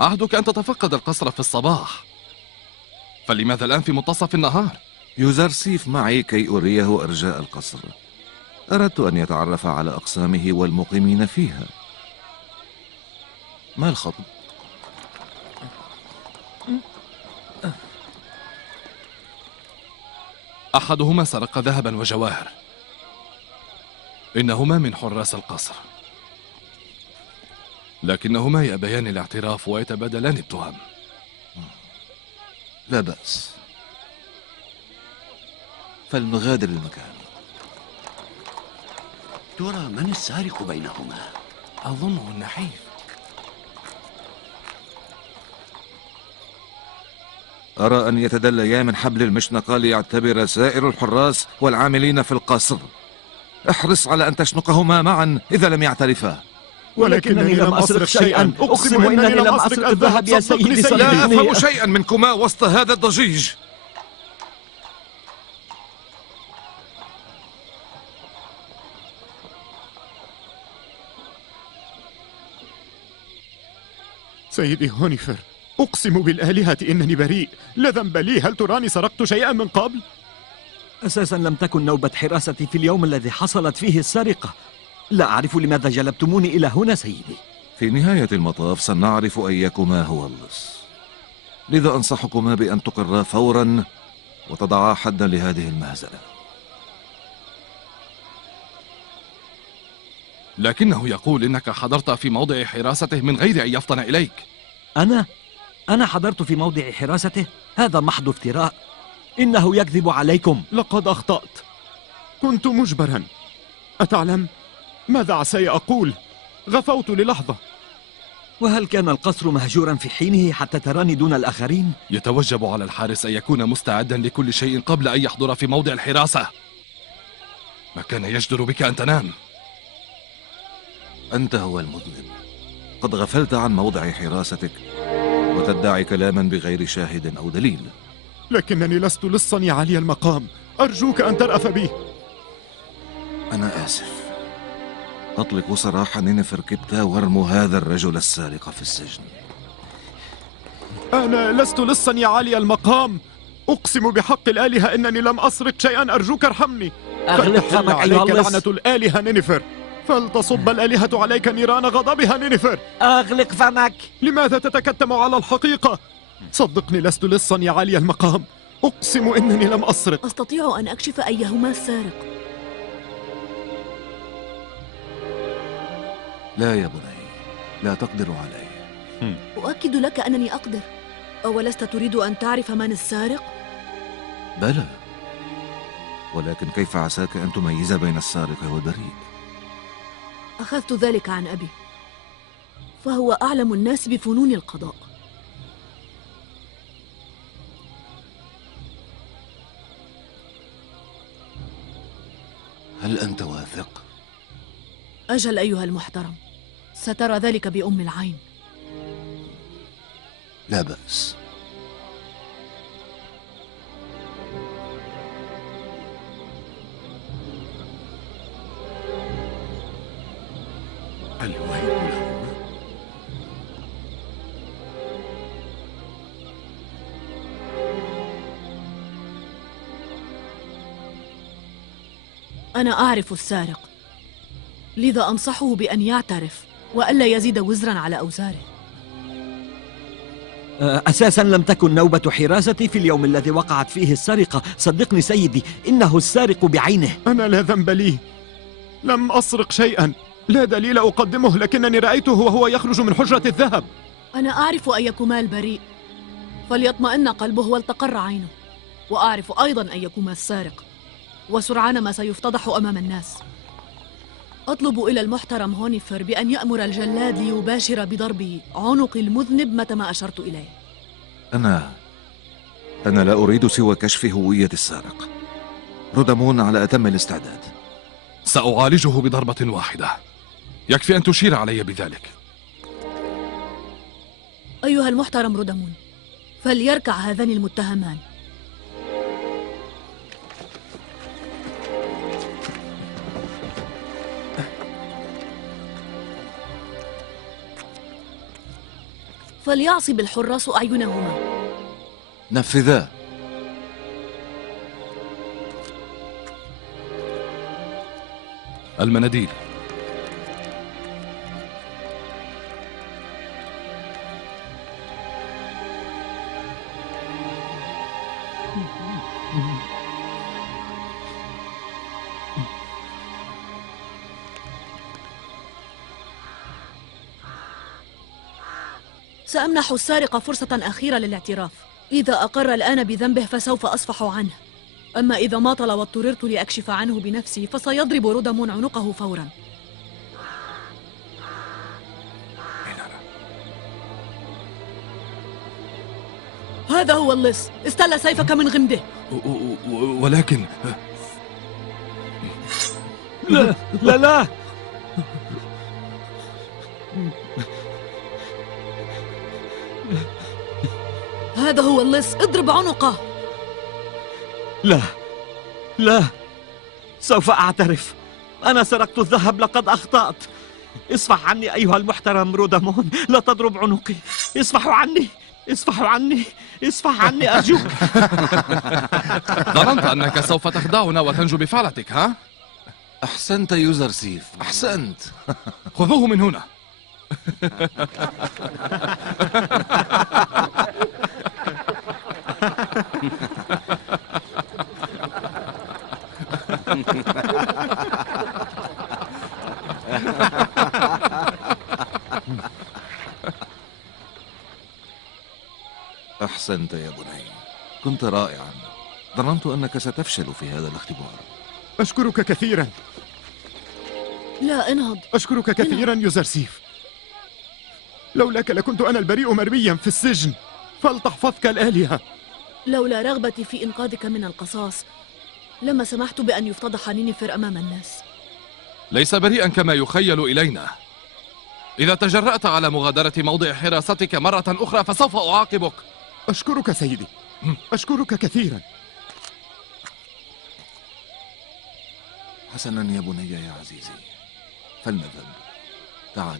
عهدك أن تتفقد القصر في الصباح، فلماذا الآن في منتصف النهار؟ يوزرسيف معي كي أريه أرجاء القصر. أردت أن يتعرف على أقسامه والمقيمين فيها. ما الخطب؟ أحدهما سرق ذهبا وجواهر، إنهما من حراس القصر، لكنهما يأبيان الاعتراف ويتبادلان التهم. لا بأس، فلنغادر المكان. ترى من السارق بينهما؟ أظنه النحيف. أرى أن يتدليا من حبل المشنقة ليعتبر سائر الحراس والعاملين في القصر. احرص على أن تشنقهما معا إذا لم يعترفا. ولكنني لم أسرق شيئا، أقسم أنني لم أسرق الذهب يا سيدي. لا أفهم شيئا منكما وسط هذا الضجيج. سيدي هونيفر، أقسم بالآلهة إنني بريء، لا ذنب لي. هل تراني سرقت شيئا من قبل؟ أساسا لم تكن نوبة حراستي في اليوم الذي حصلت فيه السرقة. لا أعرف لماذا جلبتموني إلى هنا سيدي. في نهاية المطاف سنعرف أيكما هو اللص، لذا أنصحكما بأن تقرا فورا وتضعا حدا لهذه المهزلة. لكنه يقول إنك حضرت في موضع حراسته من غير أن يفطن إليك. أنا حضرت في موضع حراسته؟ هذا محض افتراء، إنه يكذب عليكم. لقد أخطأت، كنت مجبرا. أتعلم ماذا عساي أقول؟ غفوت للحظة. وهل كان القصر مهجورا في حينه حتى تراني دون الآخرين؟ يتوجب على الحارس أن يكون مستعدا لكل شيء قبل أن يحضر في موضع الحراسة. ما كان يجدر بك أن تنام. أنت هو المذنب، قد غفلت عن موضع حراستك وتدعي كلاما بغير شاهد أو دليل. لكنني لست لصا يا عالي المقام، أرجوك أن ترأف بي. أنا آسف. أطلقوا سراح نينفر كبتا وارموا هذا الرجل السارق في السجن. أنا لست لصا يا عالي المقام، أقسم بحق الآلهة إنني لم أسرق شيئا. أرجوك ارحمني. أغلق فمك أيها اللص. لعنة الآلهة نينفر، فلتصب الآلهة عليك نيران غضبها نينفر. أغلق فمك. لماذا تتكتم على الحقيقة؟ صدقني لست لصا يا عالي المقام، أقسم إنني لم أسرق. أستطيع أن أكشف أيهما السارق. لا يا بني، لا تقدر عليه. أؤكد لك أنني أقدر. أولست تريد أن تعرف من السارق؟ بلى، ولكن كيف عساك أن تميز بين السارق والبريء؟ أخذت ذلك عن أبي، فهو أعلم الناس بفنون القضاء. هل أنت واثق؟ أجل أيها المحترم، سترى ذلك بأم العين. لا بأس. الويل لهما. أنا أعرف السارق، لذا أنصحه بأن يعترف وألا يزيد وزرا على أوزاره. أساسا لم تكن نوبة حراستي في اليوم الذي وقعت فيه السرقة. صدقني سيدي، إنه السارق بعينه. أنا لا ذنب لي، لم أسرق شيئا، لا دليل أقدمه، لكنني رأيته وهو يخرج من حجرة الذهب. أنا أعرف أيكما البريء، فليطمئن قلبه ولتقر عينه. وأعرف أيضا أيكما السارق، وسرعان ما سيفتضح أمام الناس. أطلب إلى المحترم هونيفر بأن يأمر الجلاد ليباشر بضرب عنق المذنب متى ما أشرت إليه. أنا لا أريد سوى كشف هوية السارق. رودامون على أتم الاستعداد. سأعالجه بضربة واحدة، يكفي أن تشير علي بذلك. أيها المحترم رودامون، فليركع هذان المتهمان. فليعصب الحراس أعينهما. نفذا. المناديل. سأمنح السارق فرصة أخيرة للاعتراف. إذا أقر الآن بذنبه فسوف أصفح عنه، أما إذا ماطل واضطررت لأكشف عنه بنفسي فسيضرب رودمون عنقه فورا. هذا هو اللص، استل سيفك من غمده. ولكن لا لا لا. هذا هو اللص، اضرب عنقه. لا لا، سوف أعترف. أنا سرقت الذهب، لقد أخطأت. اصفح عني أيها المحترم رودمون، لا تضرب عنقي. اصفحوا عني، اصفحوا عني، اصفح عني أرجوك. ظننت أنك سوف تخدعنا وتنجو بفعلتك، ها؟ أحسنت يوزرسيف، أحسنت. خذوه من هنا. أحسنت يا بني، كنت رائعا. ظننت أنك ستفشل في هذا الاختبار. أشكرك كثيرا. لا، انهض. أشكرك كثيرا يوزرسيف. لولاك لكنت أنا البريء مرميا في السجن، فلتحفظك الآلهة. لولا رغبتي في إنقاذك من القصاص لما سمحت بأن يفتضح نينفر أمام الناس. ليس بريئا كما يخيل إلينا. إذا تجرأت على مغادرة موضع حراستك مرة أخرى فسوف أعاقبك. أشكرك سيدي، أشكرك كثيرا. حسنا يا بني يا عزيزي، فلنذهب. تعال.